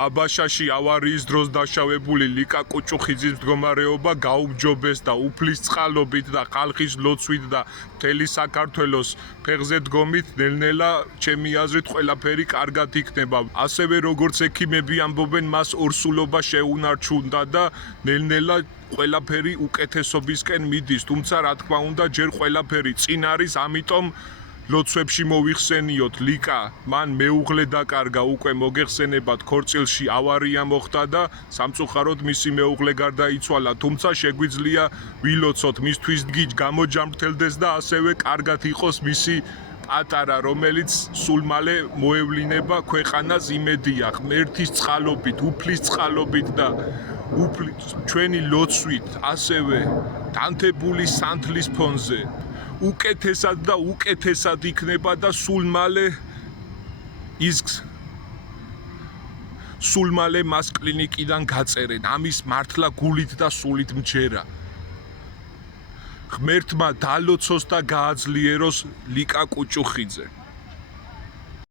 აბაშაში ავარიის დროს დაშავებული ლიკა კუჭუხიძის მდგომარეობა გაუმჯობეს და უფლის წყალობით და ხალხის ლოცვით და მთელი საქართველოს ფეხზე დგომით ნელ-ნელა ჩემი აზრით ყველაფერი კარგად იქნება. ასევე როგორც ექიმები ამბობენ, მას ორსულობა შეუნარჩუნდა და ნელ-ნელა ყველაფერი უკეთესობისკენ მიდის. თუმცა რა თქმა უნდა ჯერ ყველაფერი წინ არის, ამიტომ ლოცვებში მოიხსენიოთ ლიკა, მან მეუღლე დაკარგა, უკვე მოგეხსენებათ ქორწილში ავარია მოხდა და სამწუხაროდ მისი მეუღლე გარდაიცვალა, თუმცა შეგვიძლია ვილოცოთ მისთვის გამოჯამრთელდეს და ასევე კარგად იყოს მისი პატარა, რომელიც სულ მალე მოევლინება ქვეყანას, იმედია ღმერთის წყალობით, უფლის წყალობით და ჩვენი ლოცვით, ასევე დანთებული სანთლის ფონზე უკეთესად და უკეთესად იქნება და სულ მალე მას კლინიკიდან გაწერენ. ამის მართლა გულით და სულით მჯერა. ღმერთმა დალოცოს და გააძლიეროს ლიკა კუჭუხიძე.